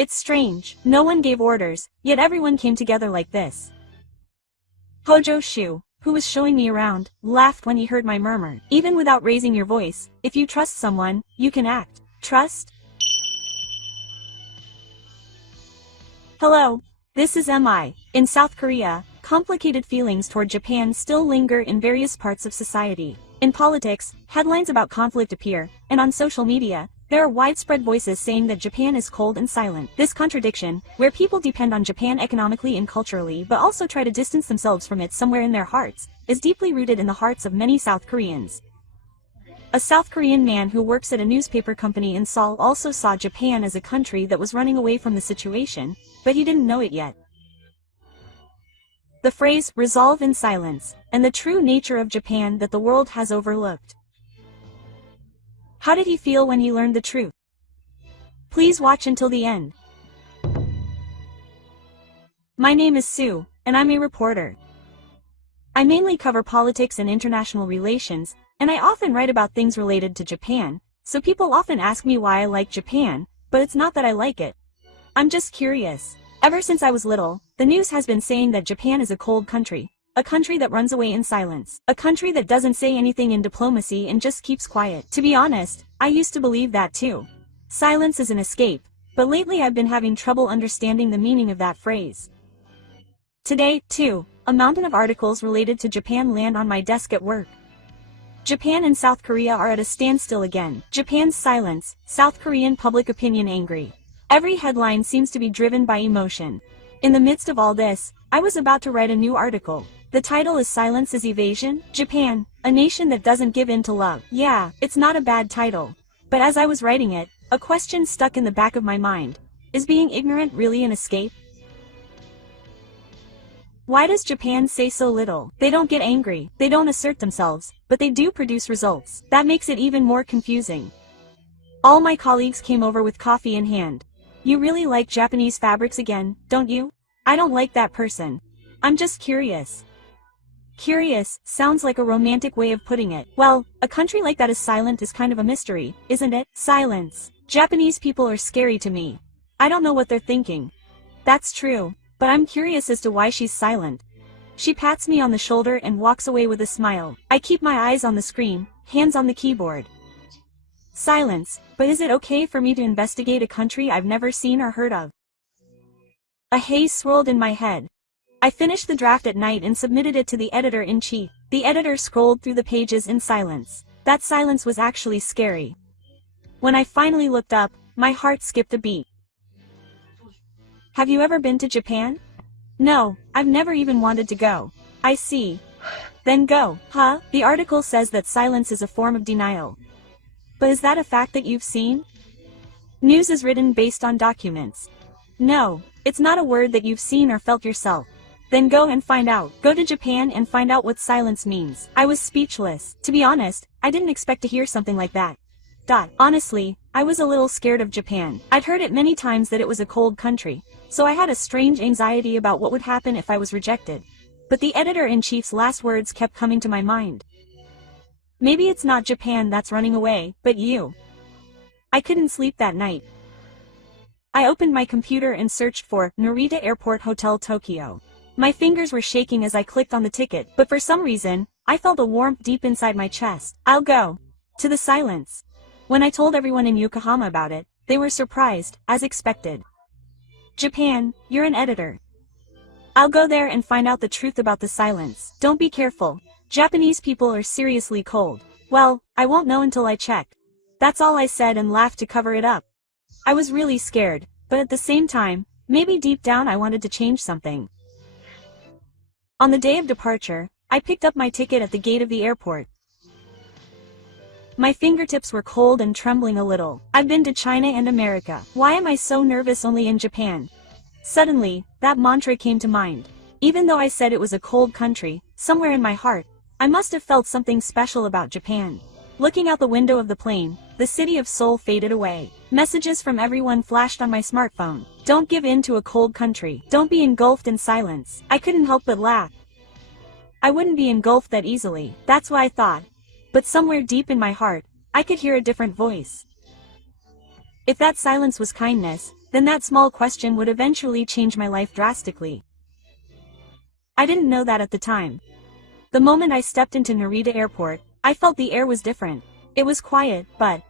It's strange, no one gave orders, yet everyone came together like this. Hojo Shu, who was showing me around, laughed when he heard my murmur. Even without raising your voice, if you trust someone, you can act. Trust? Hello, this is MI. In South Korea, complicated feelings toward Japan still linger in various parts of society. In politics, headlines about conflict appear, and on social media, there are widespread voices saying that Japan is cold and silent. This contradiction, where people depend on Japan economically and culturally but also try to distance themselves from it somewhere in their hearts, is deeply rooted in the hearts of many South Koreans. A South Korean man who works at a newspaper company in Seoul also saw Japan as a country that was running away from the situation, but he didn't know it yet. The phrase, resolve in silence, and the true nature of Japan that the world has overlooked. How did he feel when he learned the truth? Please watch until the end. My name is Sue, and I'm a reporter. I mainly cover politics and international relations, and I often write about things related to Japan, so people often ask me why I like Japan, but it's not that I like it. I'm just curious. Ever since I was little, the news has been saying that Japan is a cold country. A country that runs away in silence. A country that doesn't say anything in diplomacy and just keeps quiet. To be honest, I used to believe that too. Silence is an escape, but lately I've been having trouble understanding the meaning of that phrase. Today, too, a mountain of articles related to Japan land on my desk at work. Japan and South Korea are at a standstill again. Japan's silence, South Korean public opinion angry. Every headline seems to be driven by emotion. In the midst of all this, I was about to write a new article. The title is Silence is Evasion? Japan, a nation that doesn't give in to love. Yeah, it's not a bad title. But as I was writing it, a question stuck in the back of my mind. Is being ignorant really an escape? Why does Japan say so little? They don't get angry, they don't assert themselves, but they do produce results. That makes it even more confusing. All my colleagues came over with coffee in hand. You really like Japanese fabrics again, don't you? I don't like that person. I'm just curious. Curious sounds like a romantic way of putting it. Well, a country like that is silent is kind of a mystery, isn't it? Silence. Japanese people are scary to me. I don't know what they're thinking. That's true, but I'm curious as to why she's silent. She pats me on the shoulder and walks away with a smile. I keep my eyes on the screen, hands on the keyboard. Silence, but is it okay for me to investigate a country I've never seen or heard of? A haze swirled in my head. I finished the draft at night and submitted it to the editor-in-chief. The editor scrolled through the pages in silence. That silence was actually scary. When I finally looked up, my heart skipped a beat. Have you ever been to Japan? No, I've never even wanted to go. I see. Then go. Huh? The article says that silence is a form of denial. But is that a fact that you've seen? News is written based on documents. No, it's not a word that you've seen or felt yourself. Then go and find out. Go to Japan and find out what silence means. I was speechless. To be honest, I didn't expect to hear something like that. Honestly, I was a little scared of Japan. I'd heard it many times that it was a cold country, so I had a strange anxiety about what would happen if I was rejected. But the editor-in-chief's last words kept coming to my mind. Maybe it's not Japan that's running away, but you. I couldn't sleep that night. I opened my computer and searched for Narita Airport Hotel Tokyo. My fingers were shaking as I clicked on the ticket, but for some reason, I felt a warmth deep inside my chest. I'll go. To the silence. When I told everyone in Yokohama about it, they were surprised, as expected. Japan, you're an editor. I'll go there and find out the truth about the silence. Don't be careful. Japanese people are seriously cold. Well, I won't know until I check. That's all I said and laughed to cover it up. I was really scared, but at the same time, maybe deep down I wanted to change something. On the day of departure, I picked up my ticket at the gate of the airport. My fingertips were cold and trembling a little. I've been to China and America. Why am I so nervous only in Japan? Suddenly, that mantra came to mind. Even though I said it was a cold country, somewhere in my heart, I must have felt something special about Japan. Looking out the window of the plane, the city of Seoul faded away. Messages from everyone flashed on my smartphone. Don't give in to a cold country. Don't be engulfed in silence. I couldn't help but laugh. I wouldn't be engulfed that easily. That's what I thought. But somewhere deep in my heart, I could hear a different voice. If that silence was kindness, then that small question would eventually change my life drastically. I didn't know that at the time. The moment I stepped into Narita Airport, I felt the air was different. It was quiet, but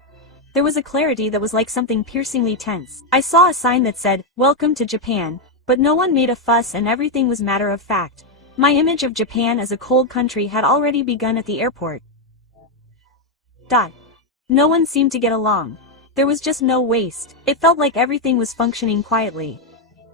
there was a clarity that was like something piercingly tense. I saw a sign that said, "Welcome to Japan," but no one made a fuss and everything was matter of fact. My image of Japan as a cold country had already begun at the airport. No one seemed to get along. There was just no waste. It felt like everything was functioning quietly.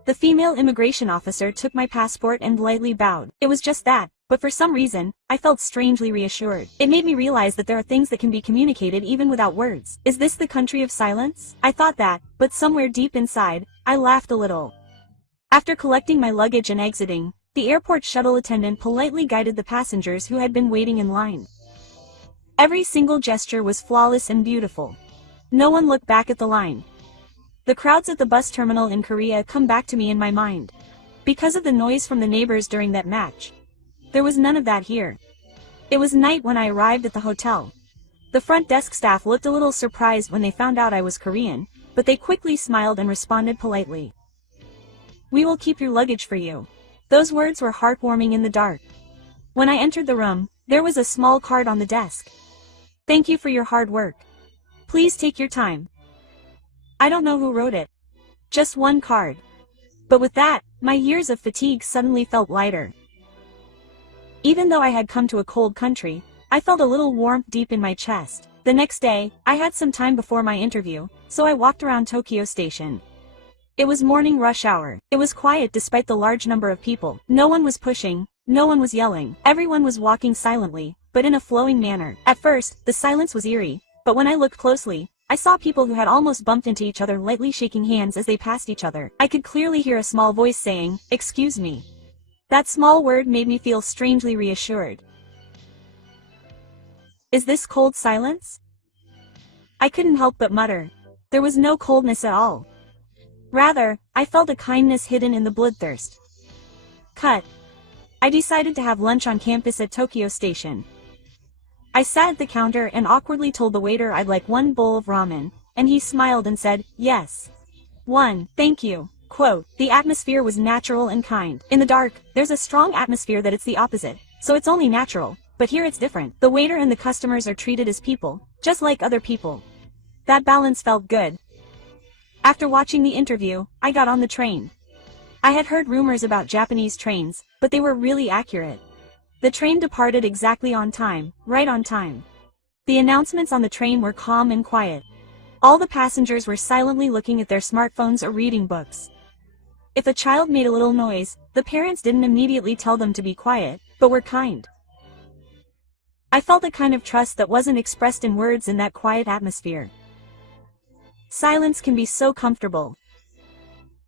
The female immigration officer took my passport and lightly bowed. It was just that, but for some reason, I felt strangely reassured. It made me realize that there are things that can be communicated even without words. Is this the country of silence? I thought that, but somewhere deep inside, I laughed a little. After collecting my luggage and exiting, the airport shuttle attendant politely guided the passengers who had been waiting in line. Every single gesture was flawless and beautiful. No one looked back at the line. The crowds at the bus terminal in Korea come back to me in my mind. Because of the noise from the neighbors during that match. There was none of that here. It was night when I arrived at the hotel. The front desk staff looked a little surprised when they found out I was Korean, but they quickly smiled and responded politely. "We will keep your luggage for you." Those words were heartwarming in the dark. When I entered the room, there was a small card on the desk. "Thank you for your hard work. Please take your time." I don't know who wrote it. Just one card. But with that, my years of fatigue suddenly felt lighter. Even though I had come to a cold country, I felt a little warmth deep in my chest. The next day, I had some time before my interview, so I walked around Tokyo Station. It was morning rush hour. It was quiet despite the large number of people. No one was pushing, no one was yelling. Everyone was walking silently, but in a flowing manner. At first, the silence was eerie, but when I looked closely, I saw people who had almost bumped into each other lightly shaking hands as they passed each other. I could clearly hear a small voice saying, "Excuse me." That small word made me feel strangely reassured. Is this cold silence? I couldn't help but mutter. There was no coldness at all. Rather, I felt a kindness hidden in the bloodthirst. Cut. I decided to have lunch on campus at Tokyo Station. I sat at the counter and awkwardly told the waiter I'd like one bowl of ramen, and he smiled and said, "Yes. One, thank you." Quote, "The atmosphere was natural and kind. In the dark, there's a strong atmosphere that it's the opposite, so it's only natural, but here it's different. The waiter and the customers are treated as people, just like other people." That balance felt good. After watching the interview, I got on the train. I had heard rumors about Japanese trains, but they were really accurate. The train departed exactly on time, right on time. The announcements on the train were calm and quiet. All the passengers were silently looking at their smartphones or reading books. If a child made a little noise, the parents didn't immediately tell them to be quiet, but were kind. I felt a kind of trust that wasn't expressed in words in that quiet atmosphere. Silence can be so comfortable.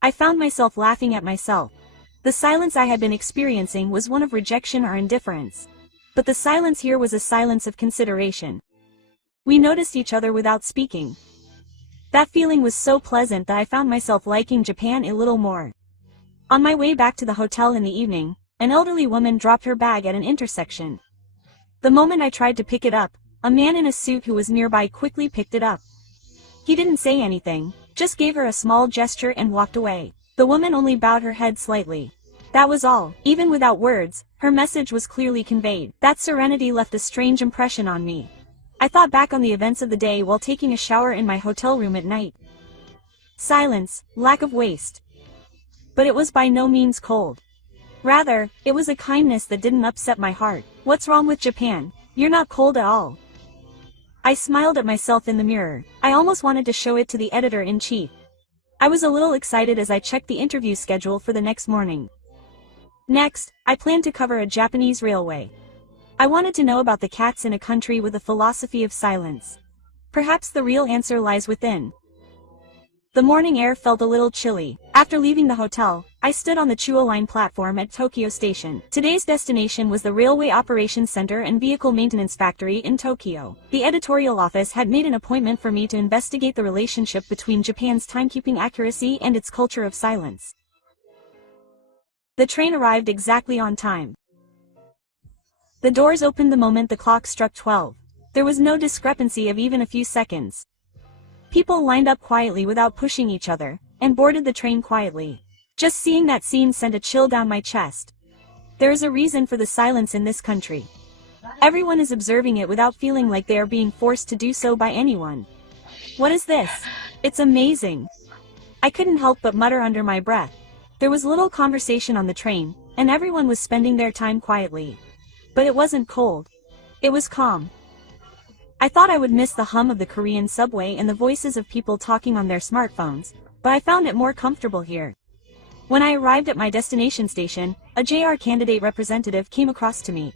I found myself laughing at myself. The silence I had been experiencing was one of rejection or indifference. But the silence here was a silence of consideration. We noticed each other without speaking. That feeling was so pleasant that I found myself liking Japan a little more. On my way back to the hotel in the evening, an elderly woman dropped her bag at an intersection. The moment I tried to pick it up, a man in a suit who was nearby quickly picked it up. He didn't say anything, just gave her a small gesture and walked away. The woman only bowed her head slightly. That was all. Even without words, her message was clearly conveyed. That serenity left a strange impression on me. I thought back on the events of the day while taking a shower in my hotel room at night. Silence, lack of waste. But it was by no means cold. Rather, it was a kindness that didn't upset my heart. What's wrong with Japan? You're not cold at all. I smiled at myself in the mirror. I almost wanted to show it to the editor-in-chief. I was a little excited as I checked the interview schedule for the next morning. Next, I planned to cover a Japanese railway. I wanted to know about the cats in a country with a philosophy of silence. Perhaps the real answer lies within. The morning air felt a little chilly. After leaving the hotel, I stood on the Chuo Line platform at Tokyo Station. Today's destination was the Railway Operations Center and Vehicle Maintenance Factory in Tokyo. The editorial office had made an appointment for me to investigate the relationship between Japan's timekeeping accuracy and its culture of silence. The train arrived exactly on time. The doors opened the moment the clock struck 12. There was no discrepancy of even a few seconds. People lined up quietly without pushing each other, and boarded the train quietly. Just seeing that scene sent a chill down my chest. There is a reason for the silence in this country. Everyone is observing it without feeling like they are being forced to do so by anyone. What is this? It's amazing. I couldn't help but mutter under my breath. There was little conversation on the train, and everyone was spending their time quietly. But it wasn't cold. It was calm. I thought I would miss the hum of the Korean subway and the voices of people talking on their smartphones, but I found it more comfortable here. When I arrived at my destination station, a JR candidate representative came across to me.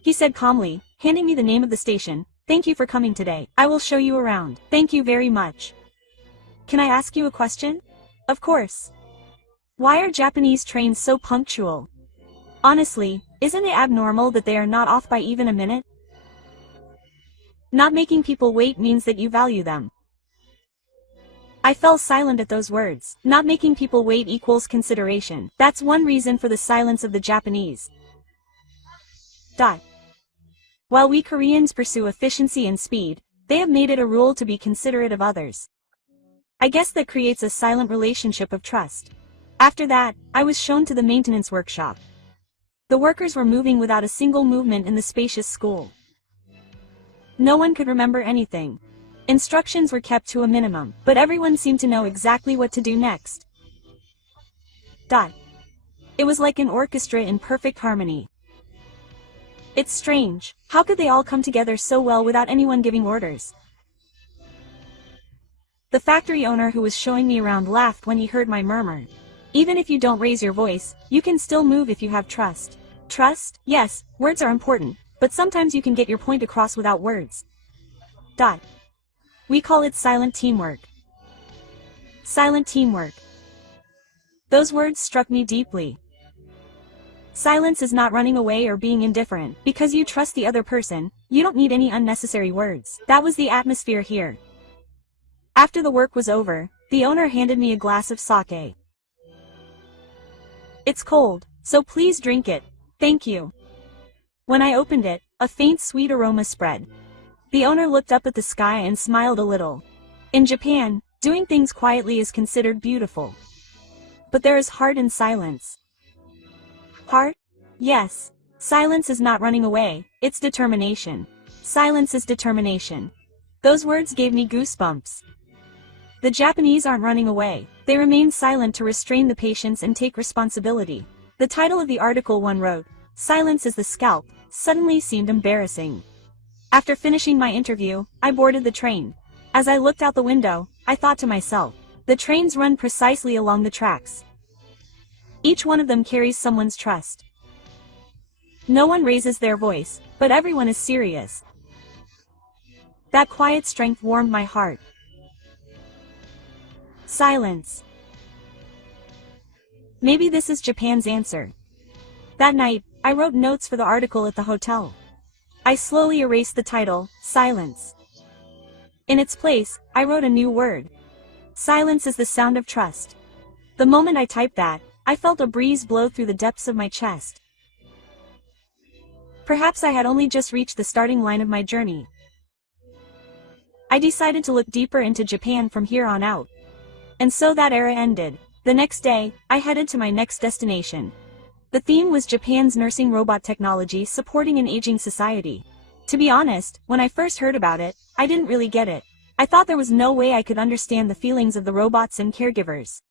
He said calmly, handing me the name of the station, "Thank you for coming today. I will show you around. Thank you very much." Can I ask you a question? Of course. Why are Japanese trains so punctual? Honestly, isn't it abnormal that they are not off by even a minute? Not making people wait means that you value them. I fell silent at those words. Not making people wait equals consideration. That's one reason for the silence of the Japanese. While we Koreans pursue efficiency and speed, they have made it a rule to be considerate of others. I guess that creates a silent relationship of trust. After that, I was shown to the maintenance workshop. The workers were moving without a single movement in the spacious school. No one could remember anything. Instructions were kept to a minimum, but everyone seemed to know exactly what to do next. It was like an orchestra in perfect harmony. It's strange, how could they all come together so well without anyone giving orders? The factory owner who was showing me around laughed when he heard my murmur. Even if you don't raise your voice, you can still move if you have trust. Trust? Yes, words are important, but sometimes you can get your point across without words. We call it silent teamwork. Silent teamwork. Those words struck me deeply. Silence is not running away or being indifferent. Because you trust the other person, you don't need any unnecessary words. That was the atmosphere here. After the work was over, the owner handed me a glass of sake. It's cold, so please drink it. Thank you. When I opened it, a faint sweet aroma spread. The owner looked up at the sky and smiled a little. In Japan, doing things quietly is considered beautiful. But there is heart in silence. Heart? Yes. Silence is not running away, it's determination. Silence is determination. Those words gave me goosebumps. The Japanese aren't running away, they remain silent to restrain the patience and take responsibility. The title of the article one wrote, "Silence is the Scalp," suddenly seemed embarrassing. After finishing my interview, I boarded the train. As I looked out the window, I thought to myself, the trains run precisely along the tracks. Each one of them carries someone's trust. No one raises their voice, but everyone is serious. That quiet strength warmed my heart. Silence. Maybe this is Japan's answer. That night, I wrote notes for the article at the hotel. I slowly erased the title, silence. In its place, I wrote a new word. Silence is the sound of trust. The moment I typed that, I felt a breeze blow through the depths of my chest. Perhaps I had only just reached the starting line of my journey. I decided to look deeper into Japan from here on out. And so that era ended. The next day, I headed to my next destination. The theme was Japan's nursing robot technology supporting an aging society. To be honest, when I first heard about it, I didn't really get it. I thought there was no way I could understand the feelings of the robots and caregivers.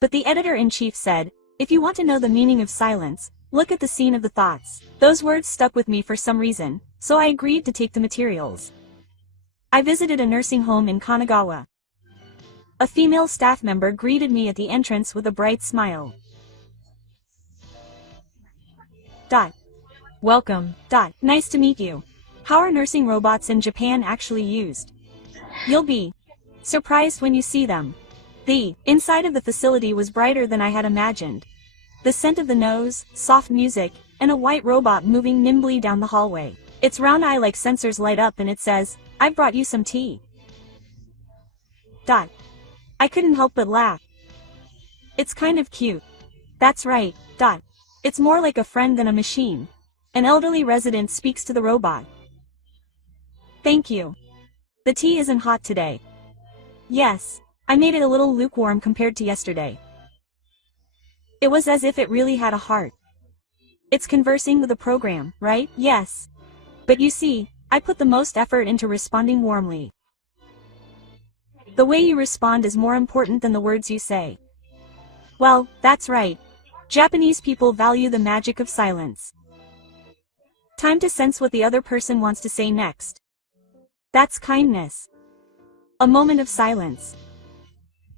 But the editor-in-chief said, if you want to know the meaning of silence, look at the scene of the thoughts. Those words stuck with me for some reason, so I agreed to take the materials. I visited a nursing home in Kanagawa. A female staff member greeted me at the entrance with a bright smile. Welcome. Nice to meet you. How are nursing robots in Japan actually used? You'll be surprised when you see them. The inside of the facility was brighter than I had imagined. The scent of the nose, soft music, and a white robot moving nimbly down the hallway. Its round eye-like sensors light up and it says, "I've brought you some tea." I couldn't help but laugh. It's kind of cute. That's right. It's more like a friend than a machine. An elderly resident speaks to the robot. Thank you. The tea isn't hot today. Yes. I made it a little lukewarm compared to yesterday. It was as if it really had a heart. It's conversing with a program, right? Yes. But you see, I put the most effort into responding warmly. The way you respond is more important than the words you say. Well, that's right. Japanese people value the magic of silence. Time to sense what the other person wants to say next. That's kindness. A moment of silence.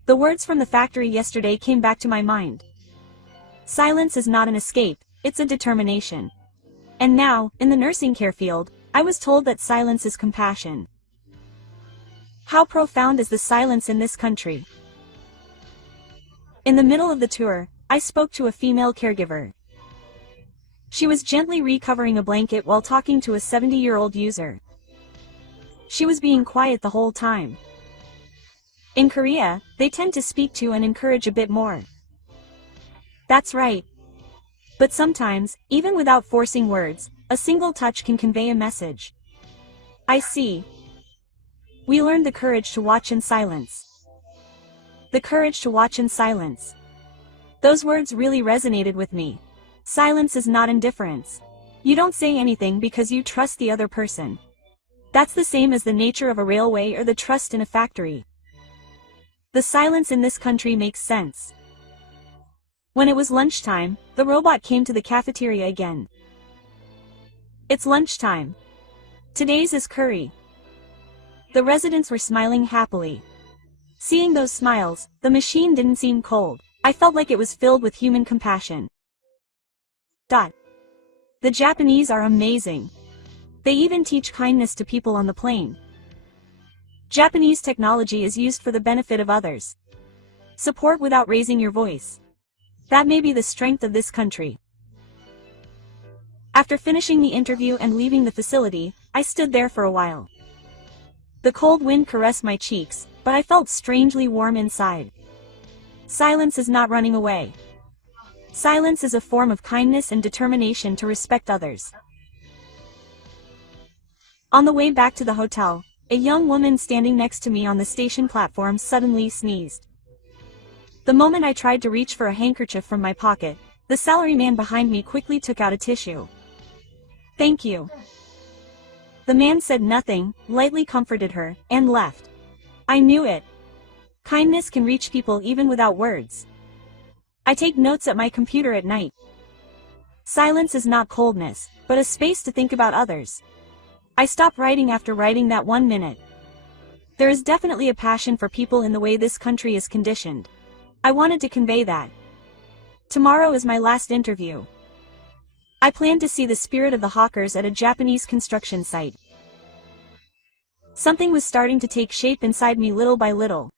The words from the factory yesterday came back to my mind. Silence is not an escape, it's a determination. And now, in the nursing care field, I was told that silence is compassion. How profound is the silence in this country? In the middle of the tour, I spoke to a female caregiver. She was gently recovering a blanket while talking to a 70-year-old user. She was being quiet the whole time. In Korea, they tend to speak to and encourage a bit more. That's right. But sometimes, even without forcing words, a single touch can convey a message. I see. We learned the courage to watch in silence. The courage to watch in silence. Those words really resonated with me. Silence is not indifference. You don't say anything because you trust the other person. That's the same as the nature of a railway or the trust in a factory. The silence in this country makes sense. When it was lunchtime, the robot came to the cafeteria again. It's lunchtime. Today's is curry. The residents were smiling happily. Seeing those smiles, the machine didn't seem cold. I felt like it was filled with human compassion. The Japanese are amazing. They even teach kindness to people on the plane. Japanese technology is used for the benefit of others. Support without raising your voice. That may be the strength of this country. After finishing the interview and leaving the facility, I stood there for a while. The cold wind caressed my cheeks, but I felt strangely warm inside. Silence is not running away. Silence is a form of kindness and determination to respect others. On the way back to the hotel, a young woman standing next to me on the station platform suddenly sneezed. The moment I tried to reach for a handkerchief from my pocket, the salaryman behind me quickly took out a tissue. Thank you. The man said nothing, lightly comforted her, and left. I knew it. Kindness can reach people even without words. I take notes at my computer at night. Silence is not coldness, but a space to think about others. I stopped writing after writing that 1 minute. There is definitely a passion for people in the way this country is conditioned. I wanted to convey that. Tomorrow is my last interview. I plan to see the spirit of the hawkers at a Japanese construction site. Something was starting to take shape inside me little by little.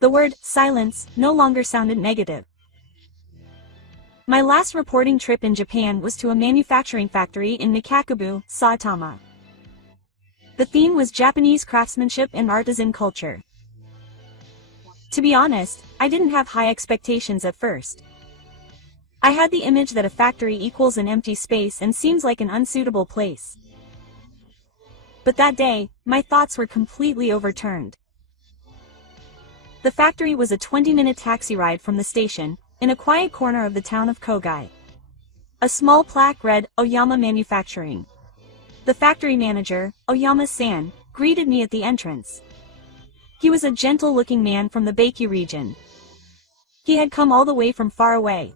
The word silence no longer sounded negative. My last reporting trip in Japan was to a manufacturing factory in Nikakubu, Saitama. The theme was Japanese craftsmanship and artisan culture. To be honest, I didn't have high expectations at first. I had the image that a factory equals an empty space and seems like an unsuitable place. But that day, my thoughts were completely overturned. The factory was a 20-minute taxi ride from the station, in a quiet corner of the town of Kogai. A small plaque read, Oyama Manufacturing. The factory manager, Oyama-san, greeted me at the entrance. He was a gentle-looking man from the Baikyu region. He had come all the way from far away.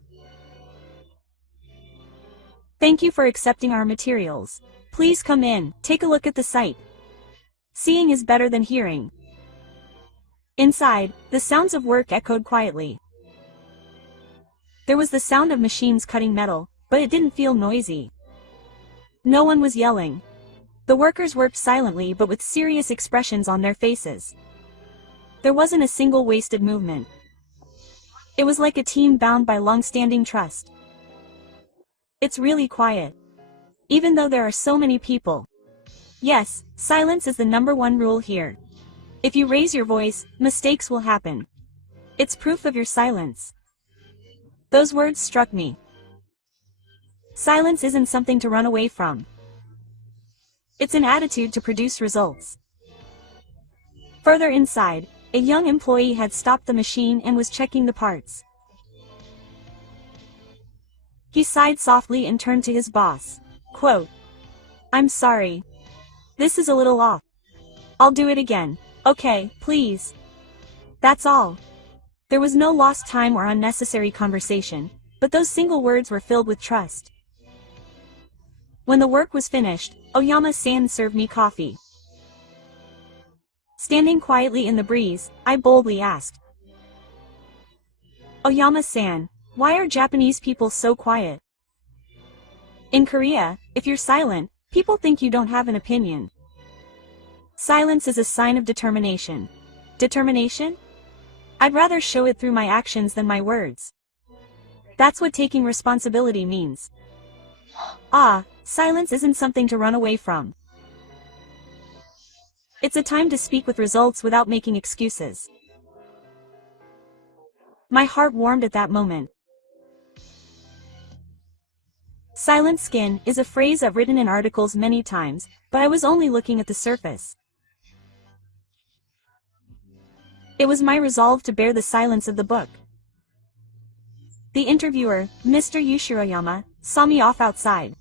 Thank you for accepting our materials. Please come in, take a look at the site. Seeing is better than hearing. Inside, the sounds of work echoed quietly. There was the sound of machines cutting metal, but it didn't feel noisy. No one was yelling. The workers worked silently but with serious expressions on their faces. There wasn't a single wasted movement. It was like a team bound by long-standing trust. It's really quiet. Even though there are so many people. Yes, silence is the #1 rule here. If you raise your voice, mistakes will happen. It's proof of your silence. Those words struck me. Silence isn't something to run away from. It's an attitude to produce results. Further inside, a young employee had stopped the machine and was checking the parts. He sighed softly and turned to his boss. Quote, "I'm sorry. This is a little off. I'll do it again. Okay, please." That's all. There was no lost time or unnecessary conversation, but those single words were filled with trust. When the work was finished, Oyama-san served me coffee. Standing quietly in the breeze, I boldly asked, "Oyama-san, why are Japanese people so quiet? In Korea, if you're silent, people think you don't have an opinion. Silence is a sign of determination." Determination? I'd rather show it through my actions than my words. That's what taking responsibility means. Silence isn't something to run away from. It's a time to speak with results without making excuses. My heart warmed at that moment. Silent skin is a phrase I've written in articles many times, but I was only looking at the surface. It was my resolve to bear the silence of the book. The interviewer, Mr. Yushiroyama, saw me off outside.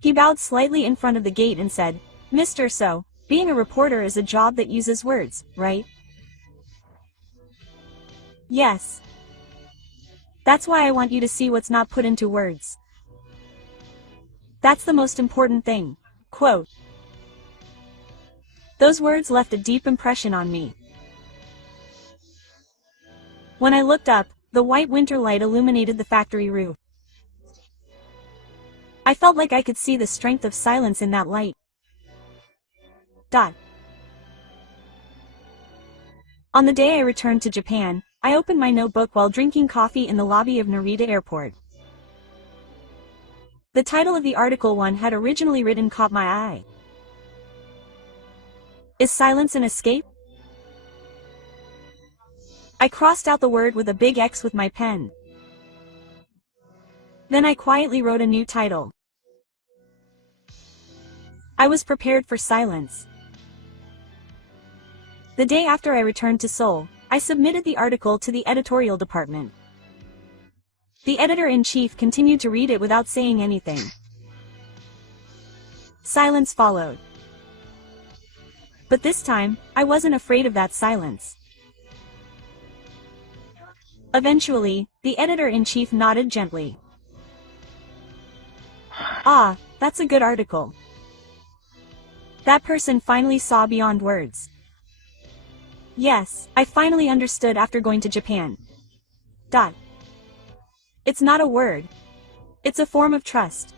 He bowed slightly in front of the gate and said, "Mr. So, being a reporter is a job that uses words, right?" "Yes. That's why I want you to see what's not put into words. That's the most important thing." Quote. Those words left a deep impression on me. When I looked up, the white winter light illuminated the factory roof. I felt like I could see the strength of silence in that light. On the day I returned to Japan, I opened my notebook while drinking coffee in the lobby of Narita Airport. The title of the article one had originally written caught my eye. Is silence an escape? I crossed out the word with a big X with my pen. Then I quietly wrote a new title. I was prepared for silence. The day after I returned to Seoul, I submitted the article to the editorial department. The editor-in-chief continued to read it without saying anything. Silence followed. But this time, I wasn't afraid of that silence. Eventually, the editor-in-chief nodded gently. That's a good article. That person finally saw beyond words. Yes, I finally understood after going to Japan. It's not a word. It's a form of trust.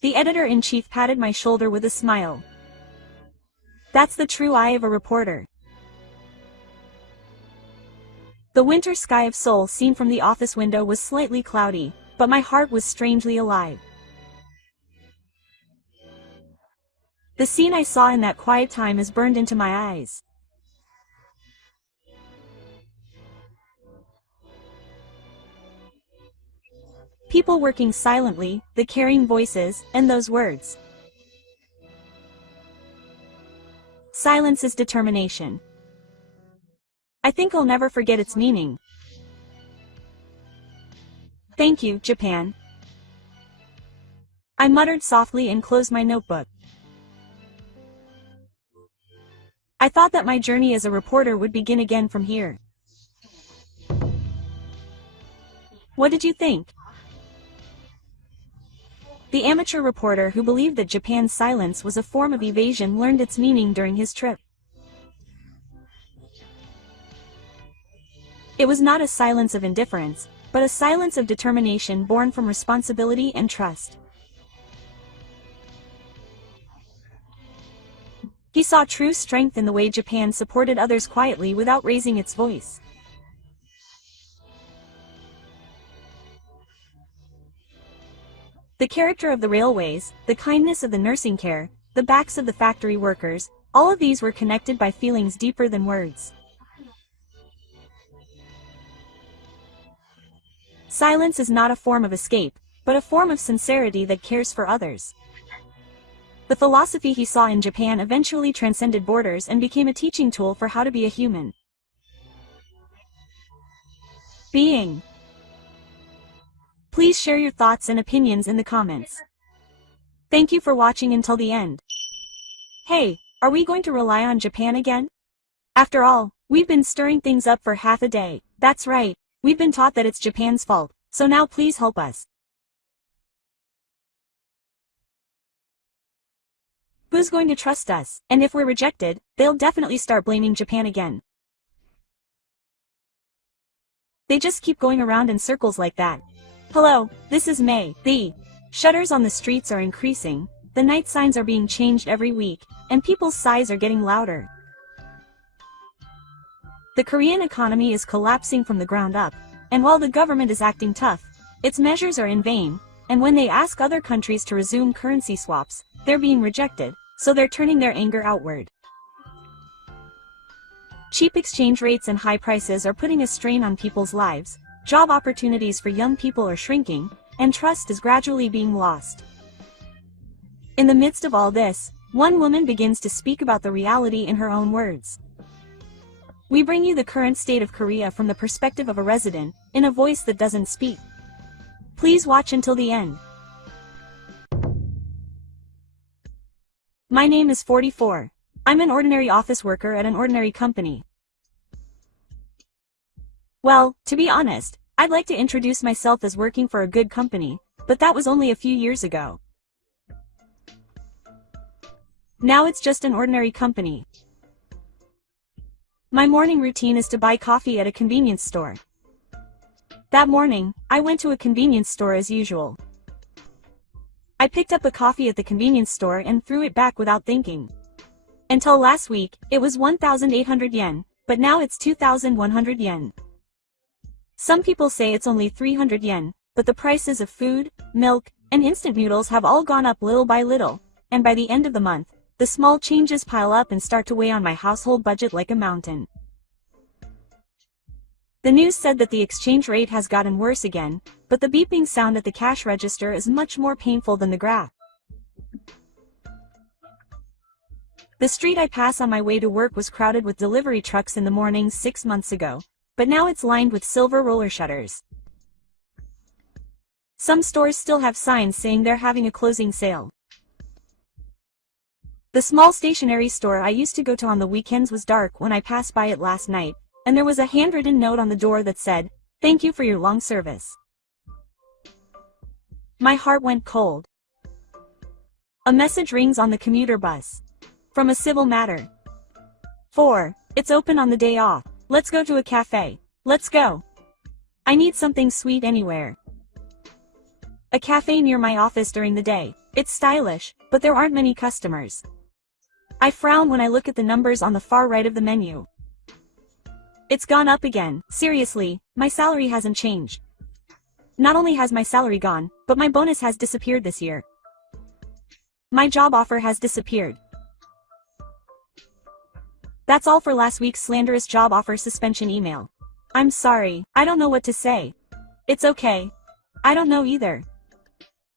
The editor-in-chief patted my shoulder with a smile. That's the true eye of a reporter. The winter sky of Seoul seen from the office window was slightly cloudy, but my heart was strangely alive. The scene I saw in that quiet time is burned into my eyes. People working silently, the carrying voices, and those words. Silence is determination. I think I'll never forget its meaning. Thank you, Japan. I muttered softly and closed my notebook. I thought that my journey as a reporter would begin again from here. What did you think? The amateur reporter who believed that Japan's silence was a form of evasion learned its meaning during his trip. It was not a silence of indifference, but a silence of determination born from responsibility and trust. He saw true strength in the way Japan supported others quietly without raising its voice. The character of the railways, the kindness of the nursing care, the backs of the factory workers, all of these were connected by feelings deeper than words. Silence is not a form of escape, but a form of sincerity that cares for others. The philosophy he saw in Japan eventually transcended borders and became a teaching tool for how to be a human being. Please share your thoughts and opinions in the comments. Thank you for watching until the end. Hey, are we going to rely on Japan again? After all, we've been stirring things up for half a day. That's right, we've been taught that it's Japan's fault, so now please help us. Who's going to trust us? And if we're rejected, they'll definitely start blaming Japan again. They just keep going around in circles like that. Hello, this is May. The shutters on the streets are increasing, the night signs are being changed every week, and people's sighs are getting louder. The Korean economy is collapsing from the ground up, and while the government is acting tough, its measures are in vain, and when they ask other countries to resume currency swaps, they're being rejected, so they're turning their anger outward. Cheap exchange rates and high prices are putting a strain on people's lives, job opportunities for young people are shrinking, and trust is gradually being lost. In the midst of all this, one woman begins to speak about the reality in her own words. We bring you the current state of Korea from the perspective of a resident, in a voice that doesn't speak. Please watch until the end. My name is 44. I'm an ordinary office worker at an ordinary company. Well, to be honest, I'd like to introduce myself as working for a good company, but that was only a few years ago. Now it's just an ordinary company. My morning routine is to buy coffee at a convenience store. That morning, I went to a convenience store as usual. I picked up a coffee at the convenience store and threw it back without thinking. Until last week, it was 1,800 yen, but now it's 2,100 yen. Some people say it's only 300 yen, but the prices of food, milk, and instant noodles have all gone up little by little, and by the end of the month, the small changes pile up and start to weigh on my household budget like a mountain. The news said that the exchange rate has gotten worse again, but the beeping sound at the cash register is much more painful than the graph. The street I pass on my way to work was crowded with delivery trucks in the mornings 6 months ago, but now it's lined with silver roller shutters. Some stores still have signs saying they're having a closing sale. The small stationery store I used to go to on the weekends was dark when I passed by it last night, and there was a handwritten note on the door that said, "Thank you for your long service." My heart went cold. A message rings on the commuter bus. From a civil matter. 4. It's open on the day off. Let's go to a cafe. Let's go. I need something sweet anywhere. A cafe near my office during the day. It's stylish, but there aren't many customers. I frown when I look at the numbers on the far right of the menu. It's gone up again. Seriously, my salary hasn't changed. Not only has my salary gone, but my bonus has disappeared this year. My job offer has disappeared. That's all for last week's slanderous job offer suspension email. I'm sorry, I don't know what to say. It's okay. I don't know either.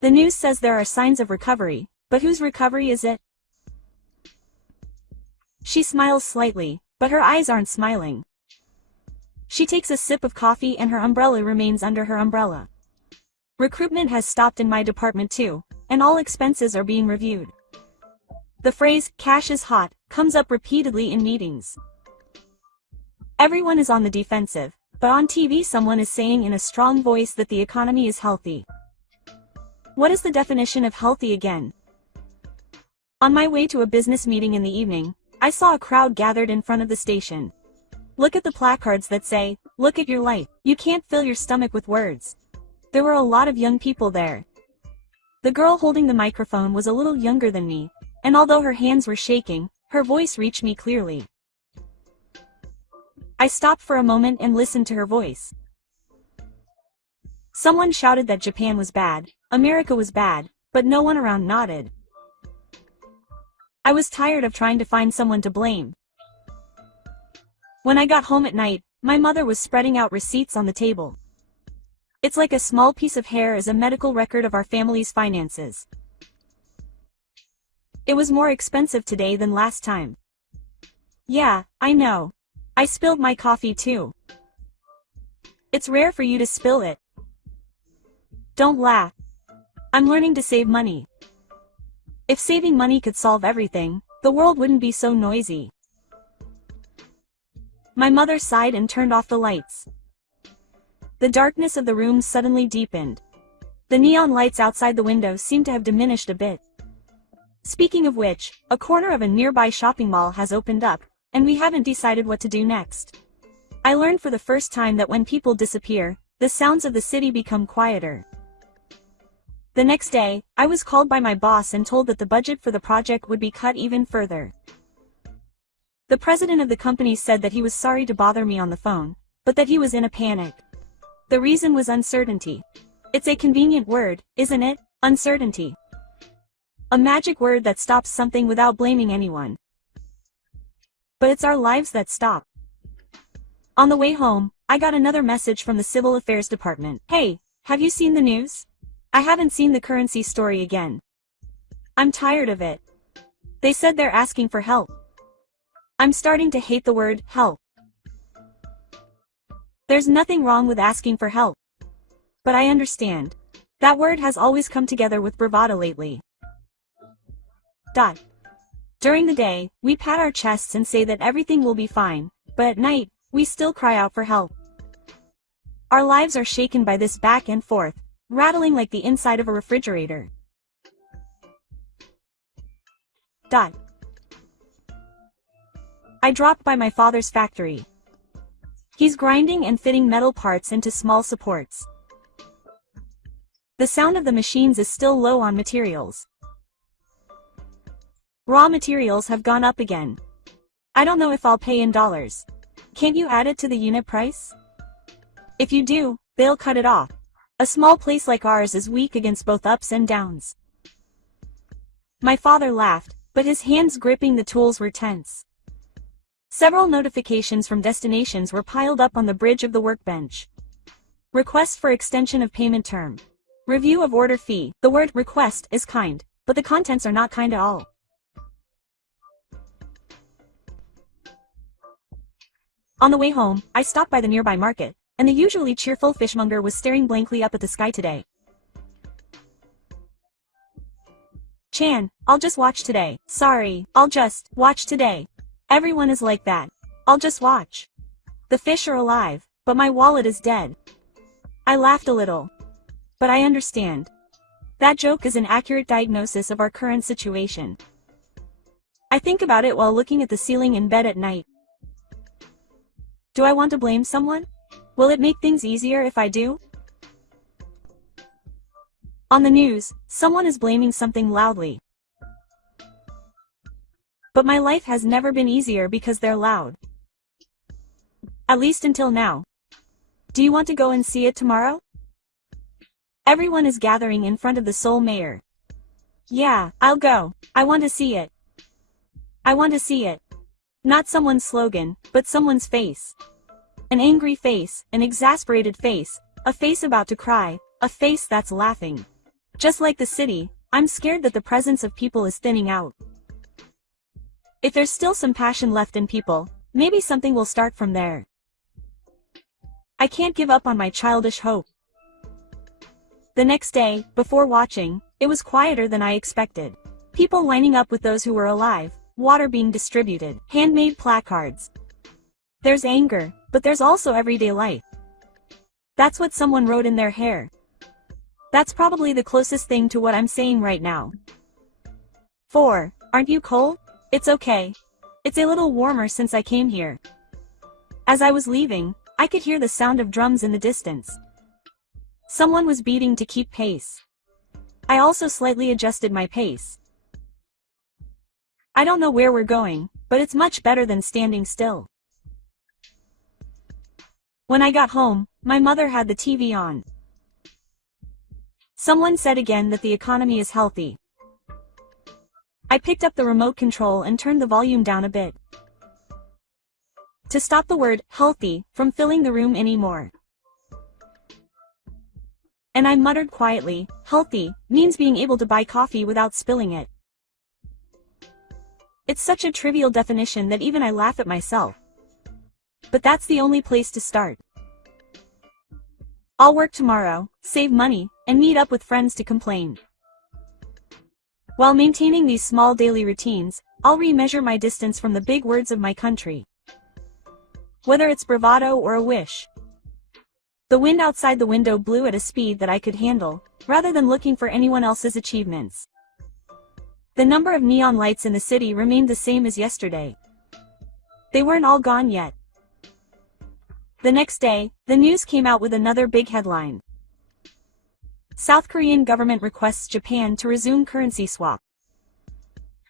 The news says there are signs of recovery, but whose recovery is it? She smiles slightly, but her eyes aren't smiling. She takes a sip of coffee and her umbrella remains under her umbrella. Recruitment has stopped in my department too, and all expenses are being reviewed. The phrase, "cash is hot," comes up repeatedly in meetings. Everyone is on the defensive, but on TV someone is saying in a strong voice that the economy is healthy. What is the definition of healthy again? On my way to a business meeting in the evening, I saw a crowd gathered in front of the station. Look at the placards that say, "Look at your life." You can't fill your stomach with words. There were a lot of young people there. The girl holding the microphone was a little younger than me, and although her hands were shaking, her voice reached me clearly. I stopped for a moment and listened to her voice. Someone shouted that Japan was bad, America was bad, but no one around nodded. I was tired of trying to find someone to blame. When I got home at night, my mother was spreading out receipts on the table. It's like a small piece of hair is a medical record of our family's finances. It was more expensive today than last time. Yeah, I know. I spilled my coffee too. It's rare for you to spill it. Don't laugh. I'm learning to save money. If saving money could solve everything, the world wouldn't be so noisy. My mother sighed and turned off the lights. The darkness of the room suddenly deepened. The neon lights outside the window seemed to have diminished a bit. Speaking of which, a corner of a nearby shopping mall has opened up, and we haven't decided what to do next. I learned for the first time that when people disappear, the sounds of the city become quieter. The next day, I was called by my boss and told that the budget for the project would be cut even further. The president of the company said that he was sorry to bother me on the phone, but that he was in a panic. The reason was uncertainty. It's a convenient word, isn't it? Uncertainty. A magic word that stops something without blaming anyone. But it's our lives that stop. On the way home, I got another message from the Civil Affairs Department. Hey, have you seen the news? I haven't seen the currency story again. I'm tired of it. They said they're asking for help. I'm starting to hate the word help. There's nothing wrong with asking for help. But I understand. That word has always come together with bravado lately. During the day, we pat our chests and say that everything will be fine, but at night, we still cry out for help. Our lives are shaken by this back and forth, rattling like the inside of a refrigerator. I dropped by my father's factory. He's grinding and fitting metal parts into small supports. The sound of the machines is still low on materials. Raw materials have gone up again. I don't know if I'll pay in dollars. Can't you add it to the unit price? If you do, they'll cut it off. A small place like ours is weak against both ups and downs. My father laughed, but his hands gripping the tools were tense. Several notifications from destinations were piled up on the bridge of the workbench. Request for extension of payment term. Review of order fee. The word request is kind, but the contents are not kind at all. On the way home, I stopped by the nearby market, and the usually cheerful fishmonger was staring blankly up at the sky today. Chan, I'll just watch today. Sorry, I'll just watch today. Everyone is like that. I'll just watch. The fish are alive, but my wallet is dead. I laughed a little. But I understand. That joke is an accurate diagnosis of our current situation. I think about it while looking at the ceiling in bed at night. Do I want to blame someone? Will it make things easier if I do? On the news, someone is blaming something loudly. But my life has never been easier because they're loud. At least until now. Do you want to go and see it tomorrow? Everyone is gathering in front of the Seoul mayor. Yeah, I'll go. I want to see it. I want to see it. Not someone's slogan, but someone's face. An angry face, an exasperated face, a face about to cry, a face that's laughing. Just like the city, I'm scared that the presence of people is thinning out. If there's still some passion left in people, maybe something will start from there. I can't give up on my childish hope. The next day, before watching, it was quieter than I expected. People lining up with those who were alive, water being distributed, handmade placards. There's anger, but there's also everyday life. That's what someone wrote in their hair. That's probably the closest thing to what I'm saying right now. 4. Aren't you cold? It's okay. It's a little warmer since I came here. As I was leaving, I could hear the sound of drums in the distance. Someone was beating to keep pace. I also slightly adjusted my pace. I don't know where we're going, but it's much better than standing still. When I got home, my mother had the TV on. Someone said again that the economy is healthy. I picked up the remote control and turned the volume down a bit. To stop the word healthy from filling the room anymore. And I muttered quietly, healthy means being able to buy coffee without spilling it. It's such a trivial definition that even I laugh at myself. But that's the only place to start. I'll work tomorrow, save money, and meet up with friends to complain. While maintaining these small daily routines, I'll remeasure my distance from the big words of my country. Whether it's bravado or a wish. The wind outside the window blew at a speed that I could handle, rather than looking for anyone else's achievements. The number of neon lights in the city remained the same as yesterday. They weren't all gone yet. The next day, the news came out with another big headline. South Korean government requests Japan to resume currency swap.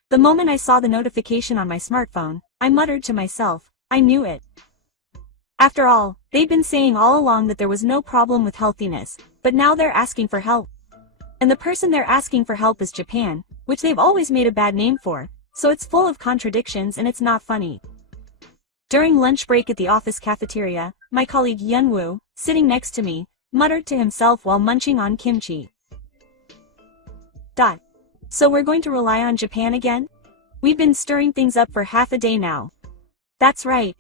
The moment I saw the notification on my smartphone, I muttered to myself, I knew it. After all, they'd been saying all along that there was no problem with healthiness, but now they're asking for help. And the person they're asking for help is Japan, which they've always made a bad name for, so it's full of contradictions and it's not funny. During lunch break at the office cafeteria, my colleague Yunwoo, sitting next to me, muttered to himself while munching on kimchi. So we're going to rely on Japan again? We've been stirring things up for half a day now. That's right.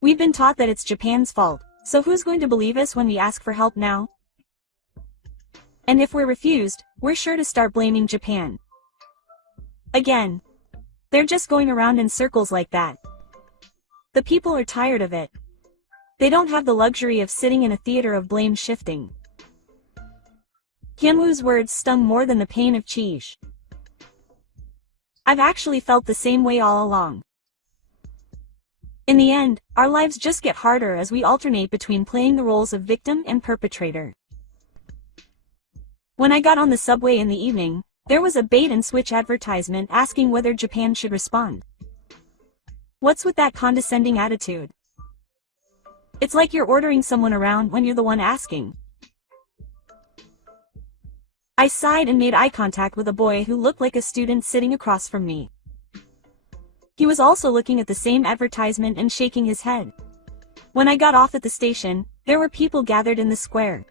We've been taught that it's Japan's fault, so who's going to believe us when we ask for help now? And if we're refused, we're sure to start blaming Japan. Again. They're just going around in circles like that. The people are tired of it. They don't have the luxury of sitting in a theater of blame shifting. Hyunwoo's words stung more than the pain of cheese. I've actually felt the same way all along. In the end, our lives just get harder as we alternate between playing the roles of victim and perpetrator. When I got on the subway in the evening, there was a bait-and-switch advertisement asking whether Japan should respond. What's with that condescending attitude? It's like you're ordering someone around when you're the one asking. I sighed and made eye contact with a boy who looked like a student sitting across from me. He was also looking at the same advertisement and shaking his head. When I got off at the station, there were people gathered in the square.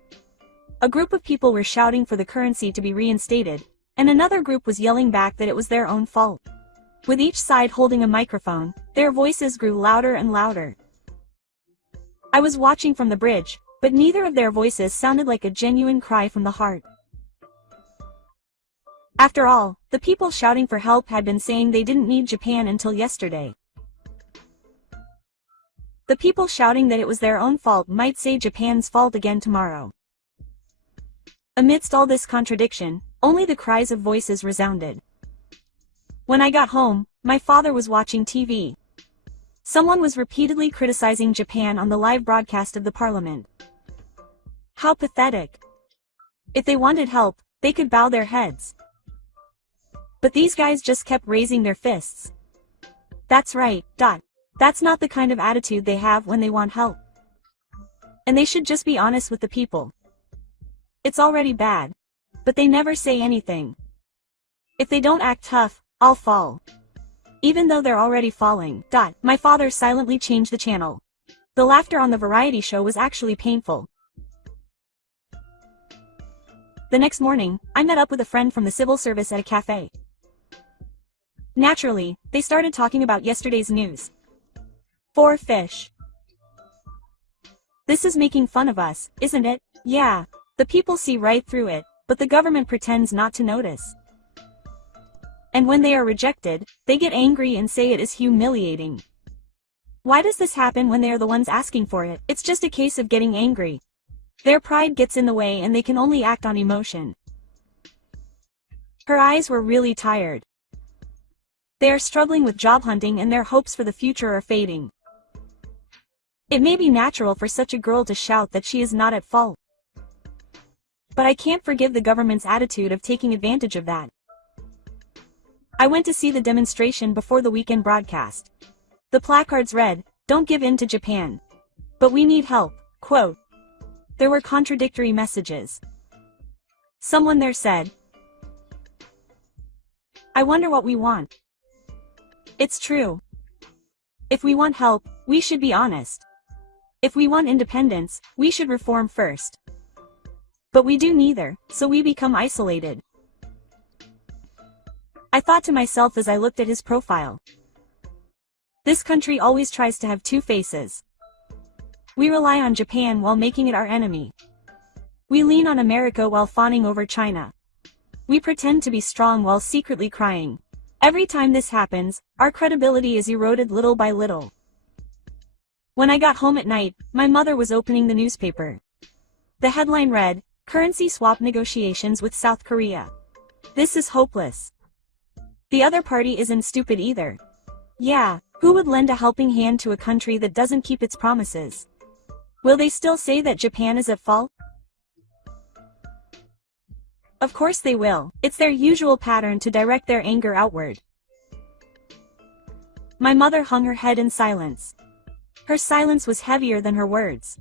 A group of people were shouting for the currency to be reinstated, and another group was yelling back that it was their own fault. With each side holding a microphone, their voices grew louder and louder. I was watching from the bridge, but neither of their voices sounded like a genuine cry from the heart. After all, the people shouting for help had been saying they didn't need Japan until yesterday. The people shouting that it was their own fault might say Japan's fault again tomorrow. Amidst all this contradiction, only the cries of voices resounded. When I got home, my father was watching TV. Someone was repeatedly criticizing Japan on the live broadcast of the parliament. How pathetic. If they wanted help, they could bow their heads. But these guys just kept raising their fists. That's right. That's not the kind of attitude they have when they want help. And they should just be honest with the people. It's already bad. But they never say anything. If they don't act tough, I'll fall. Even though they're already falling. My father silently changed the channel. The laughter on the variety show was actually painful. The next morning, I met up with a friend from the civil service at a cafe. Naturally, they started talking about yesterday's news. 4 fish. This is making fun of us, isn't it? Yeah. The people see right through it, but the government pretends not to notice. And when they are rejected, they get angry and say it is humiliating. Why does this happen when they are the ones asking for it? It's just a case of getting angry. Their pride gets in the way and they can only act on emotion. Her eyes were really tired. They are struggling with job hunting and their hopes for the future are fading. It may be natural for such a girl to shout that she is not at fault. But I can't forgive the government's attitude of taking advantage of that. I went to see the demonstration before the weekend broadcast. The placards read, "Don't give in to Japan. But we need help." Quote. There were contradictory messages. Someone there said, "I wonder what we want." It's true. If we want help, we should be honest. If we want independence, we should reform first. But we do neither, so we become isolated. I thought to myself as I looked at his profile. This country always tries to have two faces. We rely on Japan while making it our enemy. We lean on America while fawning over China. We pretend to be strong while secretly crying. Every time this happens, our credibility is eroded little by little. When I got home at night, my mother was opening the newspaper. The headline read, "Currency swap negotiations with South Korea. This is hopeless. The other party isn't stupid either. Yeah, who would lend a helping hand to a country that doesn't keep its promises? Will they still say that Japan is at fault? Of course they will. It's their usual pattern to direct their anger outward." My mother hung her head in silence. Her silence was heavier than her words.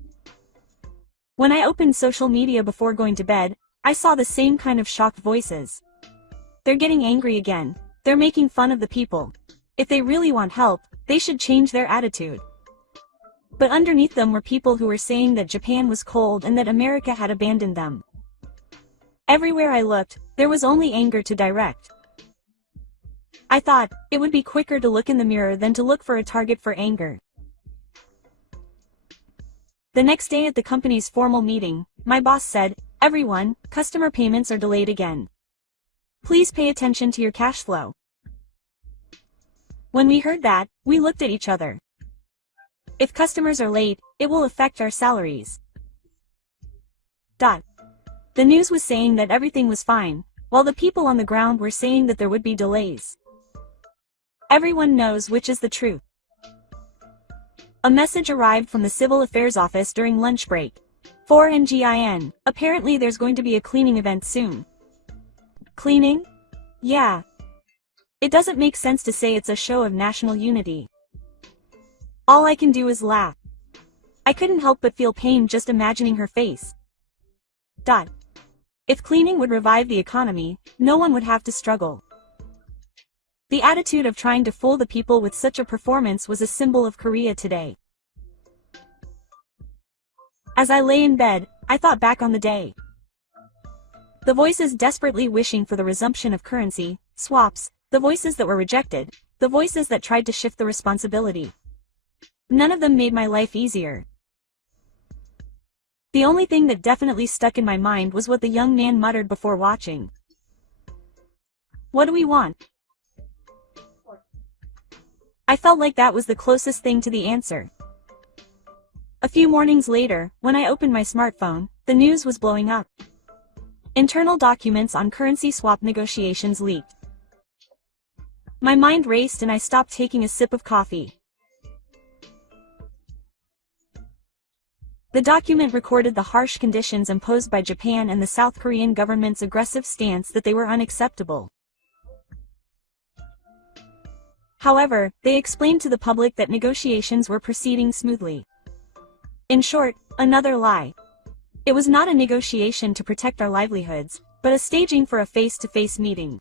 When I opened social media before going to bed, I saw the same kind of shocked voices. They're getting angry again. They're making fun of the people. If they really want help, they should change their attitude. But underneath them were people who were saying that Japan was cold and that America had abandoned them. Everywhere I looked, there was only anger to direct. I thought, it would be quicker to look in the mirror than to look for a target for anger. The next day at the company's formal meeting, my boss said, "Everyone, customer payments are delayed again. Please pay attention to your cash flow." When we heard that, we looked at each other. If customers are late, it will affect our salaries. The news was saying that everything was fine, while the people on the ground were saying that there would be delays. Everyone knows which is the truth. A message arrived from the Civil Affairs Office during lunch break. For NGIN, apparently there's going to be a cleaning event soon. Cleaning? Yeah. It doesn't make sense to say it's a show of national unity. All I can do is laugh. I couldn't help but feel pain just imagining her face. If cleaning would revive the economy, no one would have to struggle. The attitude of trying to fool the people with such a performance was a symbol of Korea today. As I lay in bed, I thought back on the day. The voices desperately wishing for the resumption of currency swaps, the voices that were rejected, the voices that tried to shift the responsibility. None of them made my life easier. The only thing that definitely stuck in my mind was what the young man muttered before watching. "What do we want?" I felt like that was the closest thing to the answer. A few mornings later, when I opened my smartphone, the news was blowing up. Internal documents on currency swap negotiations leaked. My mind raced and I stopped taking a sip of coffee. The document recorded the harsh conditions imposed by Japan and the South Korean government's aggressive stance that they were unacceptable. However, they explained to the public that negotiations were proceeding smoothly. In short, another lie. It was not a negotiation to protect our livelihoods, but a staging for a face-to-face meeting.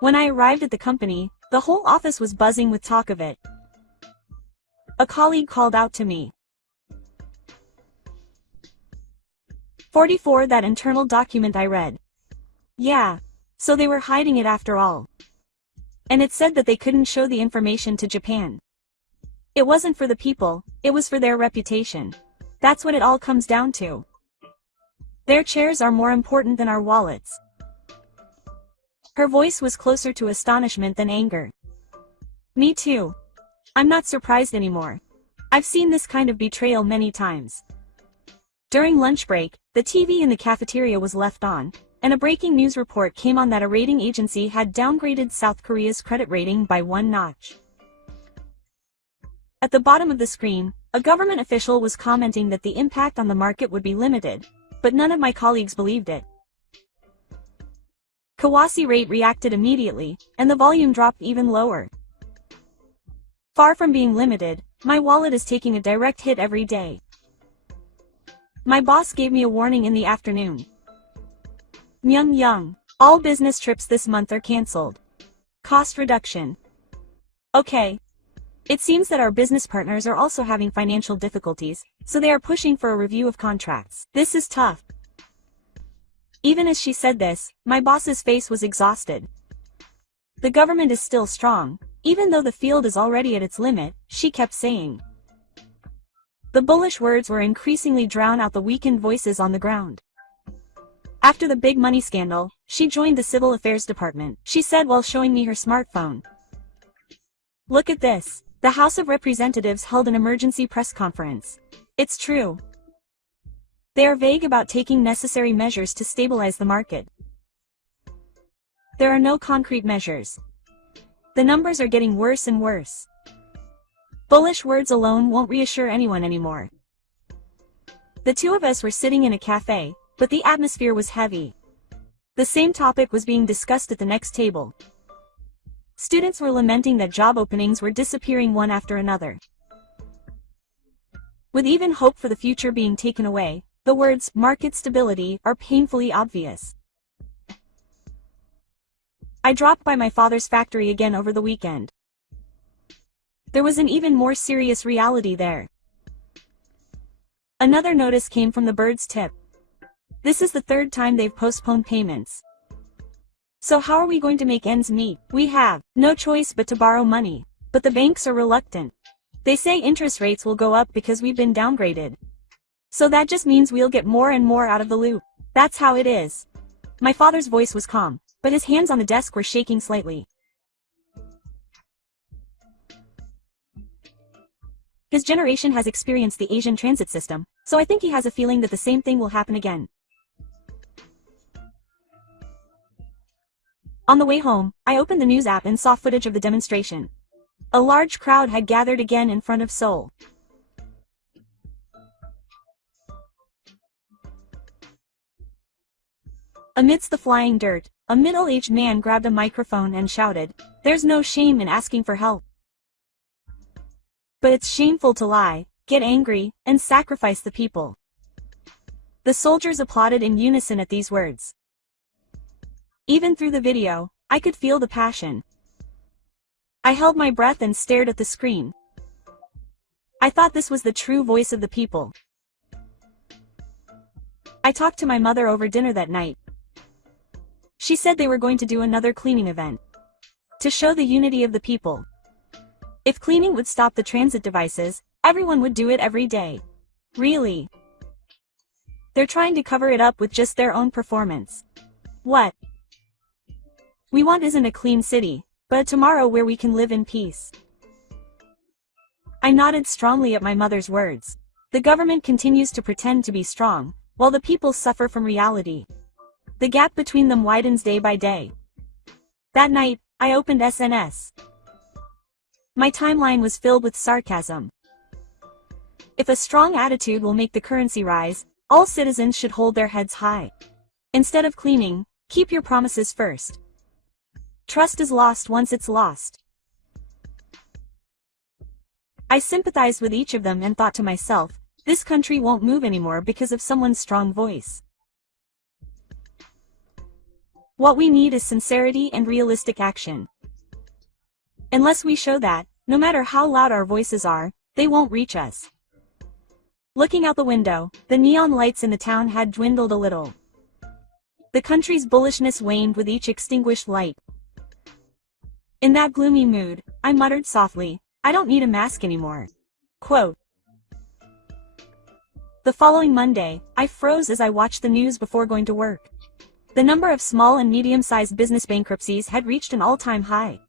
When I arrived at the company, the whole office was buzzing with talk of it. A colleague called out to me. 44 That internal document I read. Yeah. So they were hiding it after all. And it said that they couldn't show the information to Japan. It wasn't for the people, it was for their reputation. That's what it all comes down to. Their chairs are more important than our wallets. Her voice was closer to astonishment than anger. Me too. I'm not surprised anymore. I've seen this kind of betrayal many times. During lunch break, the TV in the cafeteria was left on, and a breaking news report came on that a rating agency had downgraded South Korea's credit rating by one notch. At the bottom of the screen, a government official was commenting that the impact on the market would be limited, but none of my colleagues believed it. Kawasi rate reacted immediately, and the volume dropped even lower. Far from being limited, my wallet is taking a direct hit every day. My boss gave me a warning in the afternoon. Myung, all business trips this month are cancelled. Cost reduction. Okay. It seems that our business partners are also having financial difficulties, so they are pushing for a review of contracts. This is tough. Even as she said this, my boss's face was exhausted. The government is still strong, even though the field is already at its limit, she kept saying. The bullish words were increasingly drown out the weakened voices on the ground. After the big money scandal, she joined the Civil Affairs Department, she said while showing me her smartphone. Look at this. The House of Representatives held an emergency press conference. It's true. They are vague about taking necessary measures to stabilize the market. There are no concrete measures. The numbers are getting worse and worse. Bullish words alone won't reassure anyone anymore. The two of us were sitting in a cafe, but the atmosphere was heavy. The same topic was being discussed at the next table. Students were lamenting that job openings were disappearing one after another. With even hope for the future being taken away, the words market stability are painfully obvious. I dropped by my father's factory again over the weekend. There was an even more serious reality there. Another notice came from the bird's tip. This is the third time they've postponed payments. So how are we going to make ends meet? We have no choice but to borrow money. But the banks are reluctant. They say interest rates will go up because we've been downgraded. So that just means we'll get more and more out of the loop. That's how it is. My father's voice was calm, but his hands on the desk were shaking slightly. His generation has experienced the Asian transit system, so I think he has a feeling that the same thing will happen again. On the way home, I opened the news app and saw footage of the demonstration. A large crowd had gathered again in front of Seoul. Amidst the flying dirt, a middle-aged man grabbed a microphone and shouted, "There's no shame in asking for help. But it's shameful to lie, get angry, and sacrifice the people." The soldiers applauded in unison at these words. Even through the video, I could feel the passion. I held my breath and stared at the screen. I thought this was the true voice of the people. I talked to my mother over dinner that night. She said they were going to do another cleaning event. To show the unity of the people. If cleaning would stop the transit devices, everyone would do it every day. Really? They're trying to cover it up with just their own performance. What we want isn't a clean city, but a tomorrow where we can live in peace. I nodded strongly at my mother's words. The government continues to pretend to be strong, while the people suffer from reality. The gap between them widens day by day. That night, I opened SNS. My timeline was filled with sarcasm. If a strong attitude will make the currency rise, all citizens should hold their heads high. Instead of cleaning, keep your promises first. Trust is lost once it's lost. I sympathized with each of them and thought to myself, this country won't move anymore because of someone's strong voice. What we need is sincerity and realistic action. Unless we show that, no matter how loud our voices are, they won't reach us. Looking out the window, the neon lights in the town had dwindled a little. The country's bullishness waned with each extinguished light. In that gloomy mood, I muttered softly, I don't need a mask anymore. Quote. The following Monday, I froze as I watched the news before going to work. The number of small and medium-sized business bankruptcies had reached an all-time high.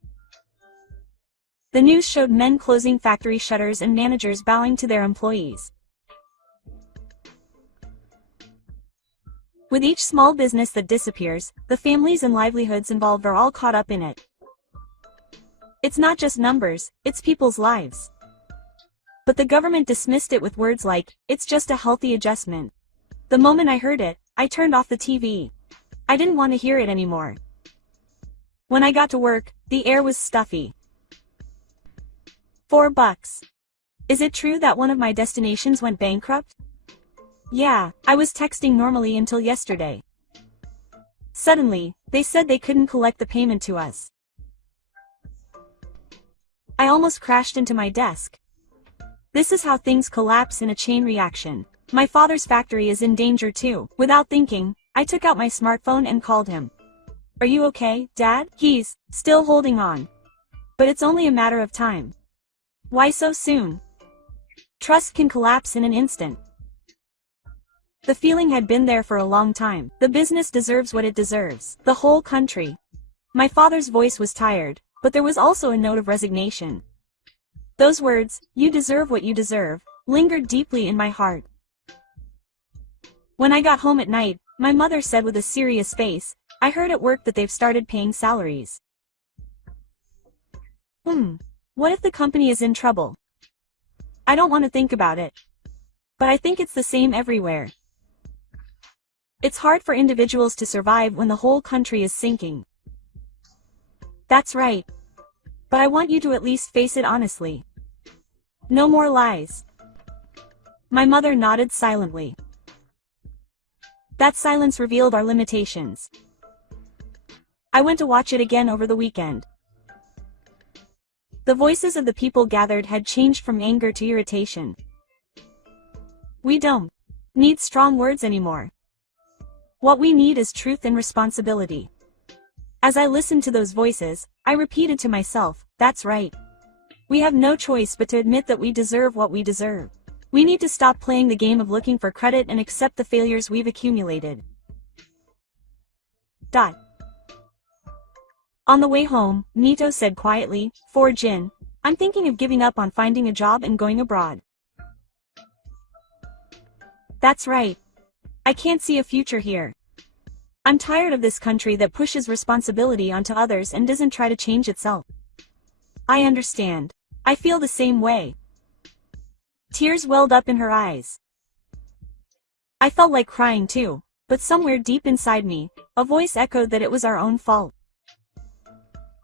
The news showed men closing factory shutters and managers bowing to their employees. With each small business that disappears, the families and livelihoods involved are all caught up in it. It's not just numbers, it's people's lives. But the government dismissed it with words like, it's just a healthy adjustment. The moment I heard it, I turned off the TV. I didn't want to hear it anymore. When I got to work, the air was stuffy. $4. Is it true that one of my destinations went bankrupt? Yeah, I was texting normally until yesterday. Suddenly, they said they couldn't collect the payment to us. I almost crashed into my desk. This is how things collapse in a chain reaction. My father's factory is in danger too. Without thinking, I took out my smartphone and called him. Are you okay, Dad? He's still holding on. But it's only a matter of time. Why so soon? Trust can collapse in an instant. The feeling had been there for a long time. The business deserves what it deserves. The whole country. My father's voice was tired, but there was also a note of resignation. Those words, "You deserve what you deserve," lingered deeply in my heart. When I got home at night, my mother said with a serious face, "I heard at work that they've started paying salaries." What if the company is in trouble? I don't want to think about it. But I think it's the same everywhere. It's hard for individuals to survive when the whole country is sinking. That's right. But I want you to at least face it honestly. No more lies. My mother nodded silently. That silence revealed our limitations. I went to watch it again over the weekend. The voices of the people gathered had changed from anger to irritation. We don't need strong words anymore. What we need is truth and responsibility. As I listened to those voices, I repeated to myself, that's right. We have no choice but to admit that we deserve what we deserve. We need to stop playing the game of looking for credit and accept the failures we've accumulated. On the way home, Nito said quietly, "For Jin, I'm thinking of giving up on finding a job and going abroad." That's right. I can't see a future here. I'm tired of this country that pushes responsibility onto others and doesn't try to change itself. I understand. I feel the same way. Tears welled up in her eyes. I felt like crying too, but somewhere deep inside me, a voice echoed that it was our own fault.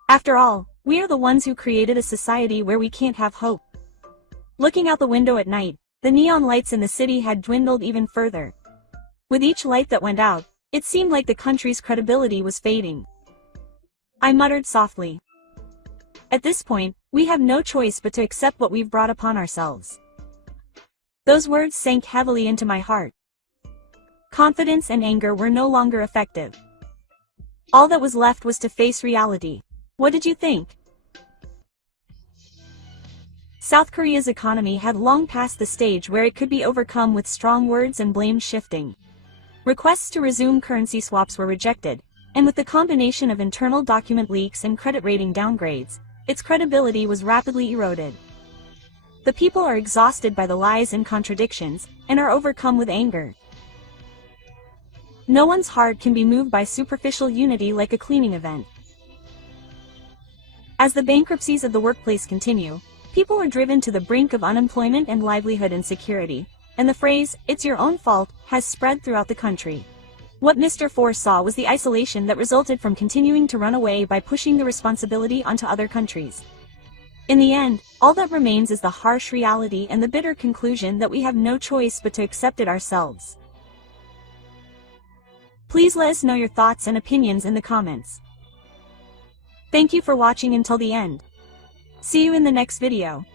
After all, we are the ones who created a society where we can't have hope. Looking out the window at night, the neon lights in the city had dwindled even further. With each light that went out, it seemed like the country's credibility was fading. I muttered softly. At this point, we have no choice but to accept what we've brought upon ourselves. Those words sank heavily into my heart. Confidence and anger were no longer effective. All that was left was to face reality. What did you think? South Korea's economy had long passed the stage where it could be overcome with strong words and blame shifting. Requests to resume currency swaps were rejected, and with the combination of internal document leaks and credit rating downgrades, its credibility was rapidly eroded. The people are exhausted by the lies and contradictions, and are overcome with anger. No one's heart can be moved by superficial unity like a cleaning event. As the bankruptcies of the workplace continue, people are driven to the brink of unemployment and livelihood insecurity, and the phrase, "It's your own fault," has spread throughout the country. What Mr. Force saw was the isolation that resulted from continuing to run away by pushing the responsibility onto other countries. In the end, all that remains is the harsh reality and the bitter conclusion that we have no choice but to accept it ourselves. Please let us know your thoughts and opinions in the comments. Thank you for watching until the end. See you in the next video.